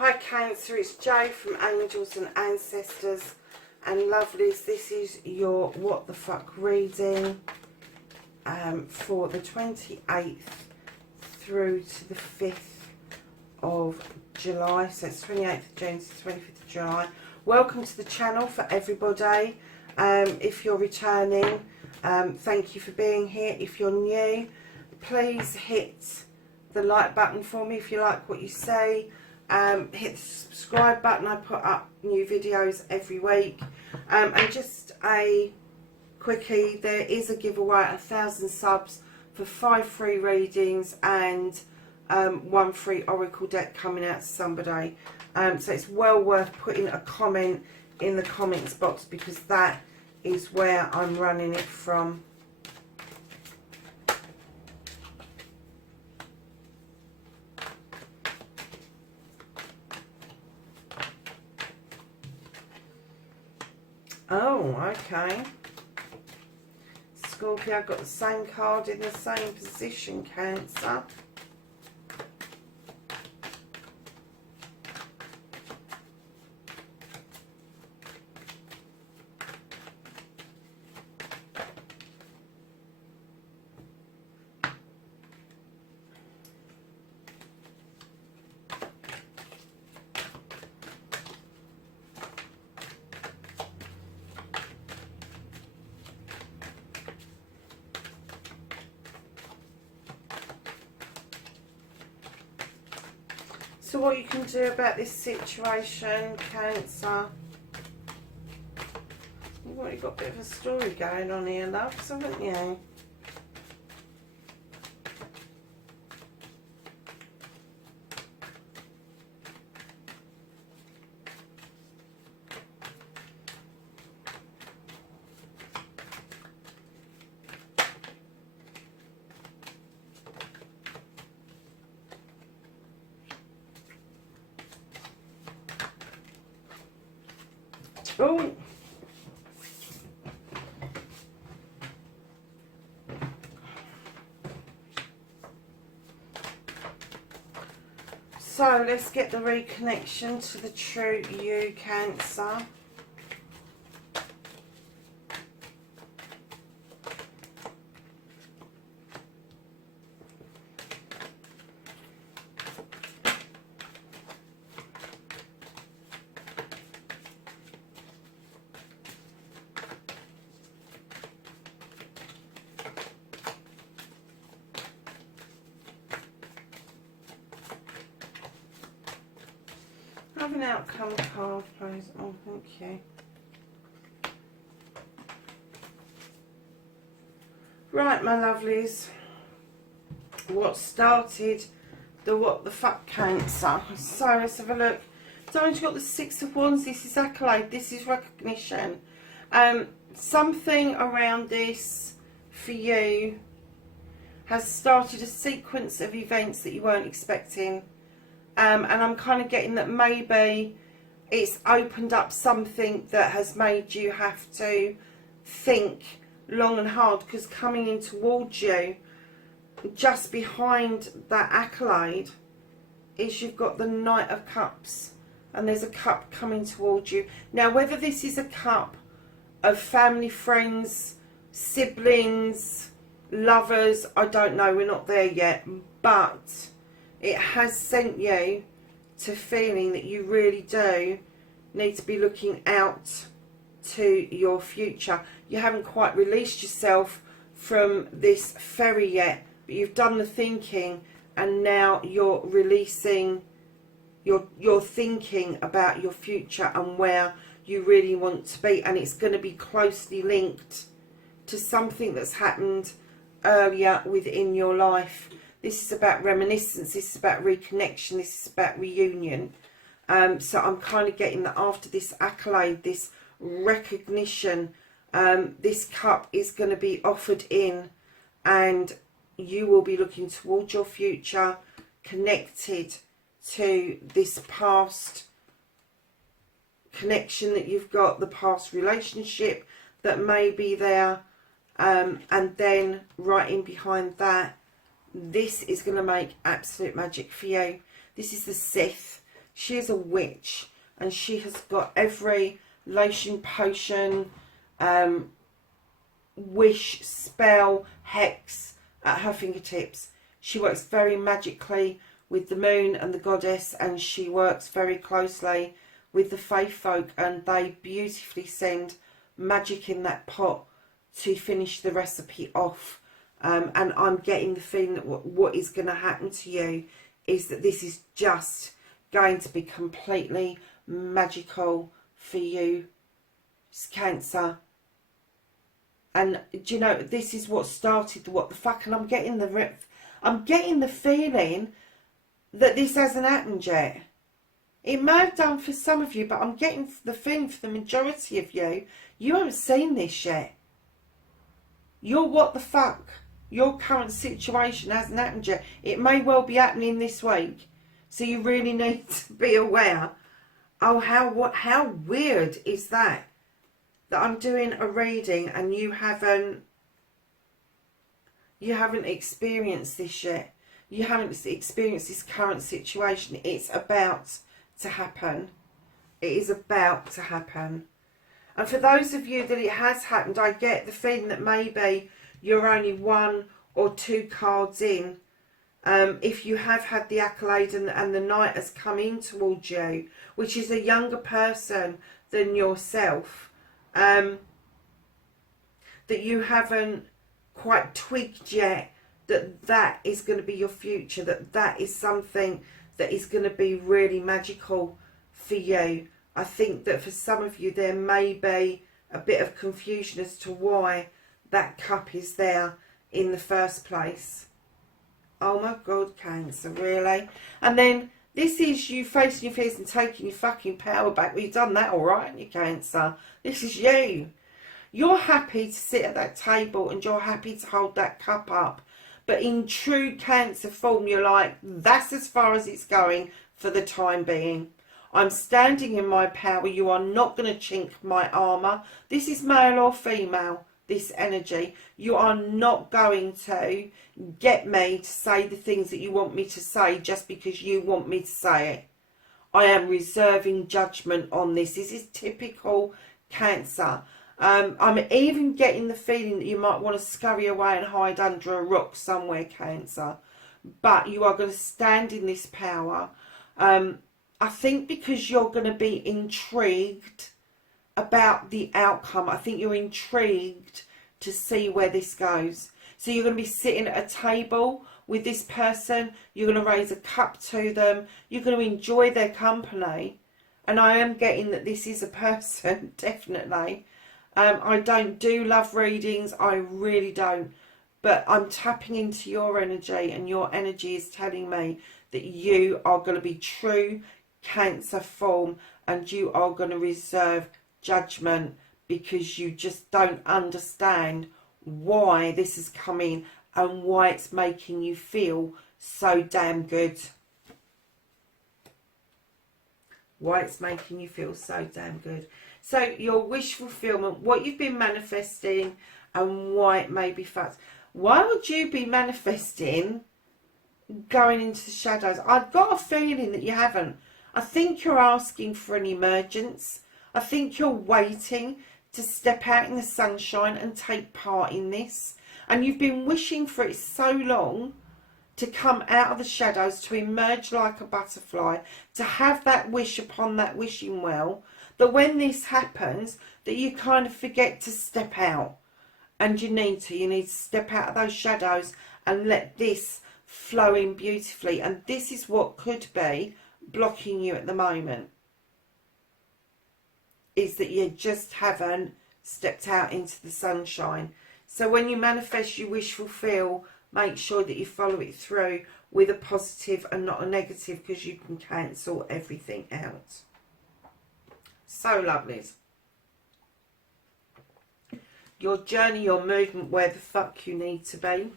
Hi Cancer, it's Jo from Angels and Ancestors and Lovelies. This is your What the Fuck reading for the 28th through to the 5th of July. So it's 28th of June to 25th of July. Welcome to the channel for everybody. If you're returning, thank you for being here. If you're new, please hit the like button for me if you like what you see. Hit the subscribe button. I put up new videos every week. And just a quickie, there is a giveaway at 1,000 subs for 5 free readings and 1 free oracle deck coming out to somebody. So it's well worth putting a comment in the comments box because that is where I'm running it from. Oh, okay. Scorpio, I've got the same card in the same position, Cancer. So what you can do about this situation, Cancer? You've already got a bit of a story going on here, loves, haven't you? Oh. So let's get the reconnection to the true you, Cancer. Have an outcome card, please. Oh, thank you. Right, my lovelies. What started the What the Fuck, Cancer? So let's have a look. Diamond, got the Six of Wands. This is Accolade. This is recognition. Something around this for you has started a sequence of events that you weren't expecting. And I'm kind of getting that maybe it's opened up something that has made you have to think long and hard, because coming in towards you, just behind that Accolade, is you've got the Knight of Cups, and there's a cup coming towards you. Now, whether this is a cup of family, friends, siblings, lovers, I don't know, we're not there yet, but it has sent you to feeling that you really do need to be looking out to your future. You haven't quite released yourself from this ferry yet, but you've done the thinking, and now you're releasing, you're thinking about your future and where you really want to be, and it's going to be closely linked to something that's happened earlier within your life. This is about reminiscence, this is about reconnection, this is about reunion. So I'm kind of getting that after this Accolade, this recognition, this cup is going to be offered in, and you will be looking towards your future, connected to this past connection that you've got, the past relationship that may be there, and then right in behind that, this is going to make absolute magic for you. This is the Sith. She is a witch, and she has got every lotion, potion, wish, spell, hex at her fingertips. She works very magically with the moon and the goddess, and she works very closely with the faith folk, and they beautifully send magic in that pot to finish the recipe off. And I'm getting the feeling that what is going to happen to you is that this is just going to be completely magical for you. It's Cancer. And do you know, this is what started the what the fuck, and I'm getting the feeling that this hasn't happened yet. It may have done for some of you, but I'm getting the feeling for the majority of you, you haven't seen this yet. Your what the fuck, your current situation hasn't happened yet. It may well be happening this week. So you really need to be aware. Oh, how weird is that? That I'm doing a reading and you haven't experienced this yet. You haven't experienced this current situation. It's about to happen. It is about to happen. And for those of you that it has happened, I get the feeling that maybe you're only 1 or 2 cards in. If you have had the Accolade and the Knight has come in towards you, which is a younger person than yourself, that you haven't quite twigged yet that is going to be your future, that is something that is going to be really magical for you. I think that for some of you there may be a bit of confusion as to why that cup is there in the first place. Oh my God, Cancer, really? And then this is you facing your fears and taking your fucking power back. Well, you've done that all right, haven't you, Cancer? This is you. You're happy to sit at that table and you're happy to hold that cup up. But in true Cancer form, you're like, that's as far as it's going for the time being. I'm standing in my power. You are not going to chink my armour. This is male or female, this energy. You are not going to get me to say the things that you want me to say just because you want me to say it. I am reserving judgment on this. This is typical Cancer. I'm even getting the feeling that you might want to scurry away and hide under a rock somewhere, Cancer. But you are going to stand in this power. I think because you're going to be intrigued about the outcome. I think you're intrigued to see where this goes. So you're going to be sitting at a table with this person. You're going to raise a cup to them. You're going to enjoy their company. And I am getting that this is a person, definitely. I don't do love readings. I really don't. But I'm tapping into your energy, and your energy is telling me that you are going to be true Cancer form, and you are going to reserve judgment because you just don't understand why this is coming and why it's making you feel so damn good. Why it's making you feel so damn good. So your wish fulfillment, what you've been manifesting, and why it may be fact. Why would you be manifesting going into the shadows? I've got a feeling that you haven't. I think you're asking for an emergence. I think you're waiting to step out in the sunshine and take part in this. And you've been wishing for it so long to come out of the shadows, to emerge like a butterfly, to have that wish upon that wishing well, that when this happens, that you kind of forget to step out. And you need to step out of those shadows and let this flow in beautifully. And this is what could be blocking you at the moment, is that you just haven't stepped out into the sunshine. So when you manifest your wish fulfill, make sure that you follow it through with a positive and not a negative, because you can cancel everything out. So lovely. Your journey, your movement, where the fuck you need to be.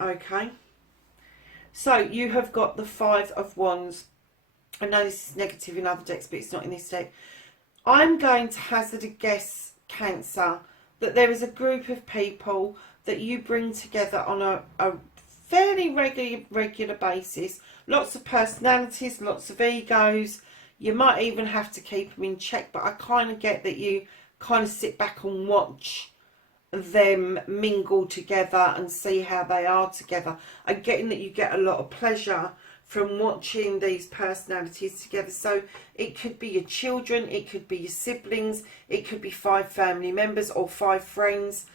Okay. So you have got the 5 of Wands. I know this is negative in other decks, but it's not in this deck. I'm going to hazard a guess, Cancer, that there is a group of people that you bring together on a fairly regular basis. Lots of personalities, lots of egos. You might even have to keep them in check, but I kind of get that you kind of sit back and watch them mingle together and see how they are together. I'm getting that you get a lot of pleasure from watching these personalities together. So it could be your children, it could be your siblings, it could be 5 family members or 5 friends,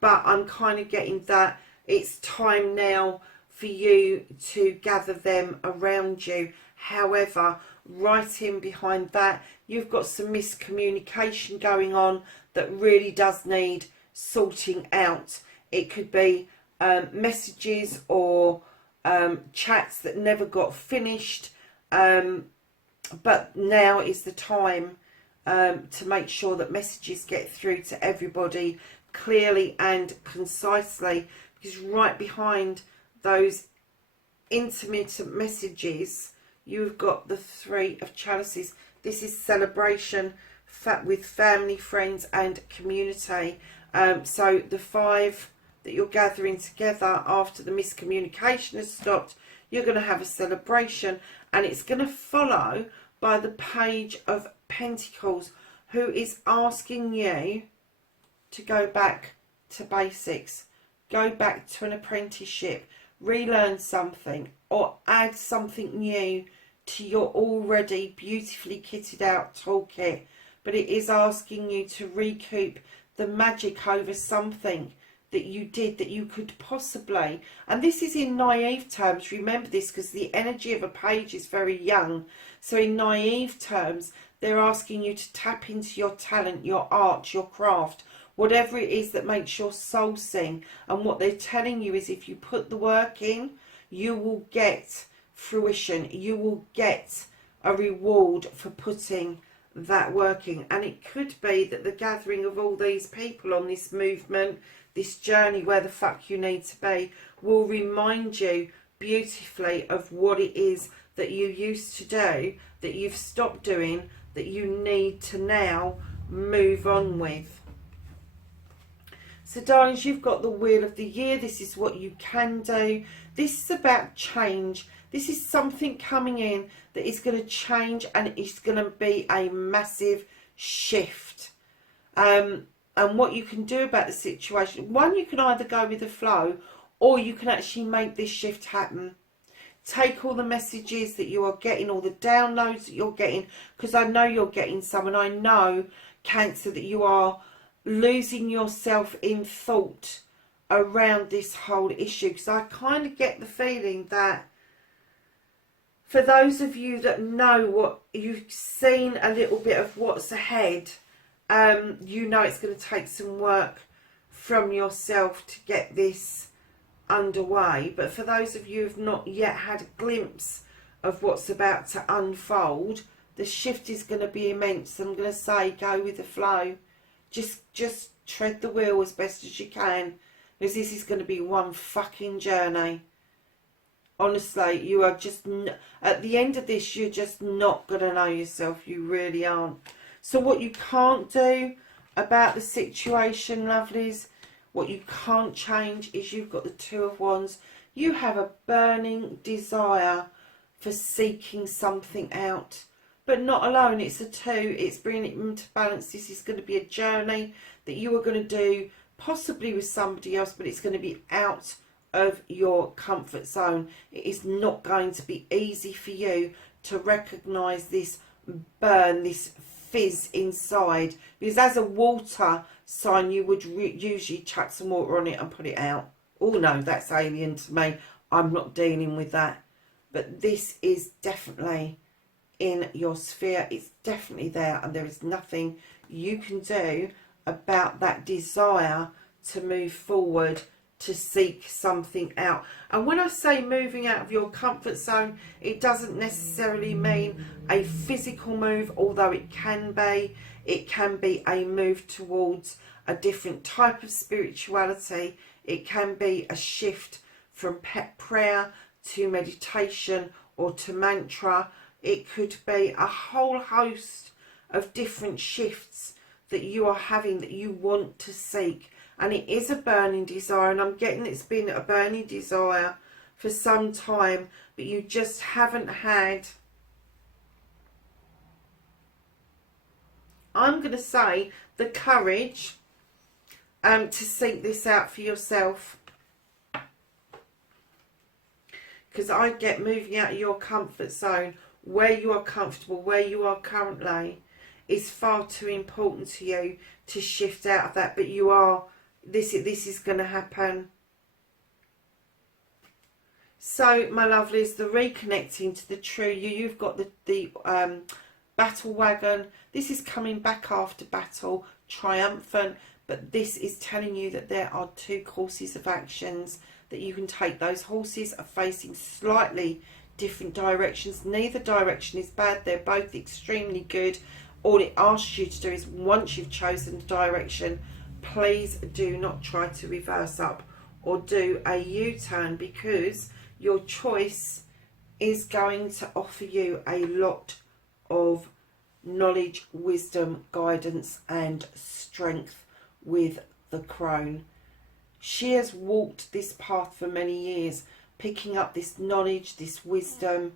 but I'm kind of getting that it's time now for you to gather them around you. However, right in behind that, you've got some miscommunication going on that really does need sorting out. It could be messages or chats that never got finished, but now is the time to make sure that messages get through to everybody clearly and concisely, because right behind those intermittent messages you've got the 3 of Chalices. This is celebration with family, friends and community. So the 5 that you're gathering together after the miscommunication has stopped, you're going to have a celebration, and it's going to follow by the Page of Pentacles, who is asking you to go back to basics, go back to an apprenticeship, relearn something or add something new to your already beautifully kitted out toolkit. But it is asking you to recoup the magic over something that you did that you could possibly, and this is in naive terms, remember this, because the energy of a page is very young. So in naive terms, they're asking you to tap into your talent, your art, your craft, whatever it is that makes your soul sing. And what they're telling you is if you put the work in, you will get fruition, you will get a reward for putting that working. And it could be that the gathering of all these people on this movement, this journey where the fuck you need to be, will remind you beautifully of what it is that you used to do, that you've stopped doing, that you need to now move on with. So darlings, you've got the Wheel of the Year. This is what you can do. This is about change. This is something coming in that is going to change, and it's going to be a massive shift. And what you can do about the situation, one, you can either go with the flow, or you can actually make this shift happen. Take all the messages that you are getting, all the downloads that you're getting, because I know you're getting some, and I know, Cancer, that you are losing yourself in thought around this whole issue. Because I kind of get the feeling that for those of you that know what you've seen, a little bit of what's ahead, you know it's going to take some work from yourself to get this underway. But for those of you who have not yet had a glimpse of what's about to unfold, the shift is going to be immense. I'm going to say go with the flow. Just tread the wheel as best as you can, because this is going to be one fucking journey. Honestly, you are just, at the end of this, you're just not going to know yourself. You really aren't. So what you can't do about the situation, lovelies, what you can't change is you've got the 2 of Wands. You have a burning desire for seeking something out. But not alone, it's a 2, it's bringing it into balance. This is going to be a journey that you are going to do, possibly with somebody else, but it's going to be out of your comfort zone. It is not going to be easy for you to recognise this burn, this fizz inside, because as a water sign you would usually chuck some water on it and put it out. Oh no, that's alien to me. I'm not dealing with that. But this is definitely in your sphere. It's definitely there, and there is nothing you can do about that desire to move forward, to seek something out. And when I say moving out of your comfort zone, it doesn't necessarily mean a physical move, although it can be. It can be a move towards a different type of spirituality. It can be a shift from pet prayer to meditation or to mantra. It could be a whole host of different shifts that you are having, that you want to seek. And it is a burning desire, and I'm getting it's been a burning desire for some time, but you just haven't had, I'm going to say, the courage to seek this out for yourself. Because I get moving out of your comfort zone, where you are comfortable, where you are currently, is far too important to you to shift out of that. But you are, this is going to happen. So, my lovelies, the reconnecting to the true you. You've got the battle wagon. This is coming back after battle, triumphant. But this is telling you that there are two courses of actions that you can take. Those horses are facing slightly different directions. Neither direction is bad. They're both extremely good. All it asks you to do is, once you've chosen the direction, please do not try to reverse up or do a U-turn, because your choice is going to offer you a lot of knowledge, wisdom, guidance and strength with the crone. She has walked this path for many years, picking up this knowledge, this wisdom,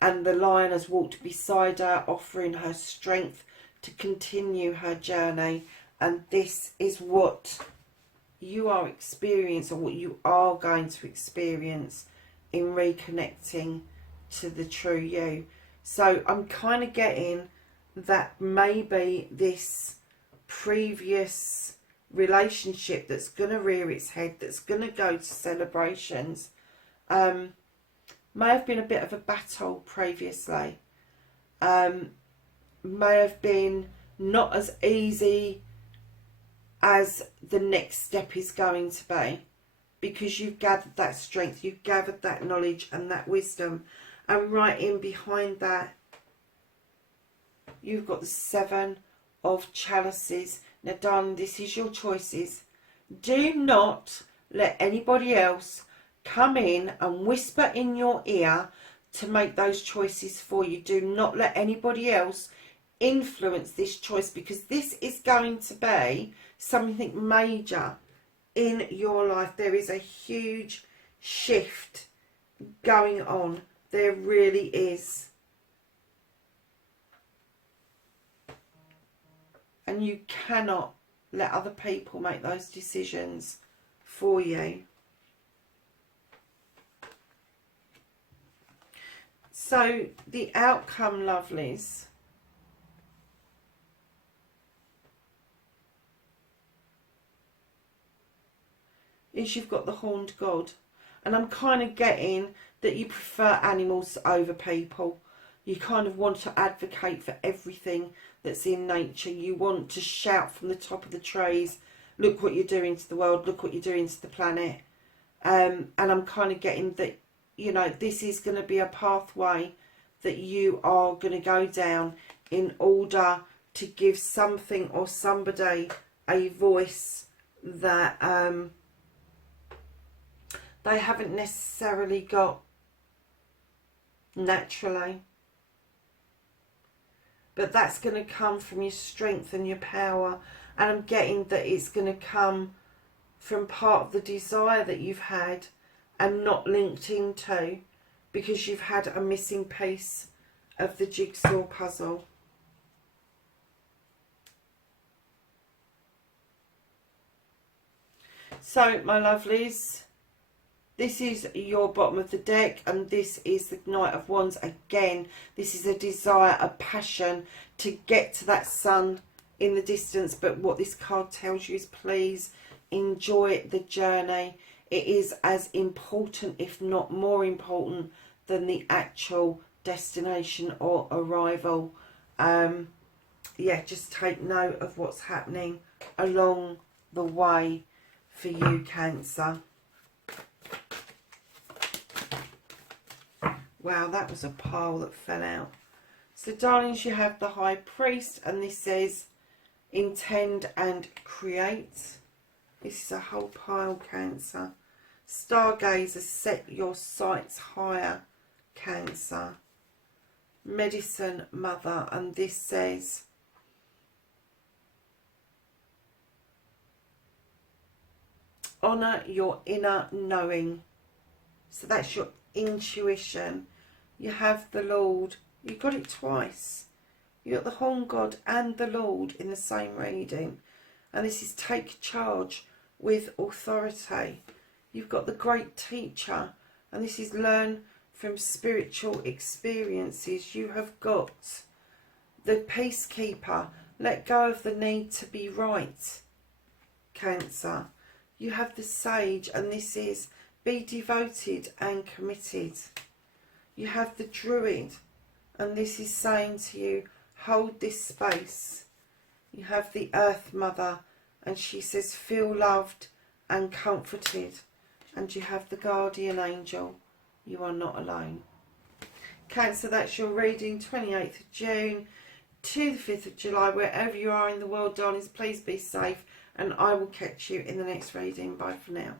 and the lion has walked beside her, offering her strength to continue her journey. And this is what you are experiencing, or what you are going to experience in reconnecting to the true you. So I'm kind of getting that maybe this previous relationship that's going to rear its head, that's going to go to celebrations, may have been a bit of a battle previously, may have been not as easy as the next step is going to be, because you've gathered that strength, you've gathered that knowledge and that wisdom. And right in behind that, you've got the 7 of chalices. Now, darling, this is your choices. Do not let anybody else come in and whisper in your ear to make those choices for you. Do not let anybody else influence this choice, because this is going to be something major in your life. There is a huge shift going on. There really is. And you cannot let other people make those decisions for you. So the outcome, lovelies, is you've got the horned god. And I'm kind of getting that you prefer animals over people. You kind of want to advocate for everything that's in nature. You want to shout from the top of the trees, look what you're doing to the world, look what you're doing to the planet. And I'm kind of getting that, you know, this is going to be a pathway that you are going to go down in order to give something or somebody a voice that they haven't necessarily got naturally. But that's going to come from your strength and your power. And I'm getting that it's going to come from part of the desire that you've had and not linked into, because you've had a missing piece of the jigsaw puzzle. So, my lovelies, this is your bottom of the deck, and this is the Knight of Wands. Again, this is a desire, a passion to get to that sun in the distance. But what this card tells you is, please enjoy the journey. It is as important, if not more important, than the actual destination or arrival. Yeah, just take note of what's happening along the way for you, Cancer. Wow, that was a pile that fell out. So, darlings, you have the High Priest, and this says intend and create. This is a whole pile, Cancer. Stargazer, set your sights higher, Cancer. Medicine Mother, and this says honour your inner knowing. So that's your intuition. You have the Lord. You got it twice. You got the Horn God and the Lord in the same reading. And this is take charge with authority. You've got the great teacher. And this is learn from spiritual experiences. You have got the peacekeeper. Let go of the need to be right, Cancer. You have the sage, and this is be devoted and committed. You have the druid, and this is saying to you, hold this space. You have the earth mother, and she says feel loved and comforted. And you have the guardian angel. You are not alone. Cancer, that's your reading, 28th of June to the 5th of July. Wherever you are in the world, darlings, please be safe. And I will catch you in the next reading. Bye for now.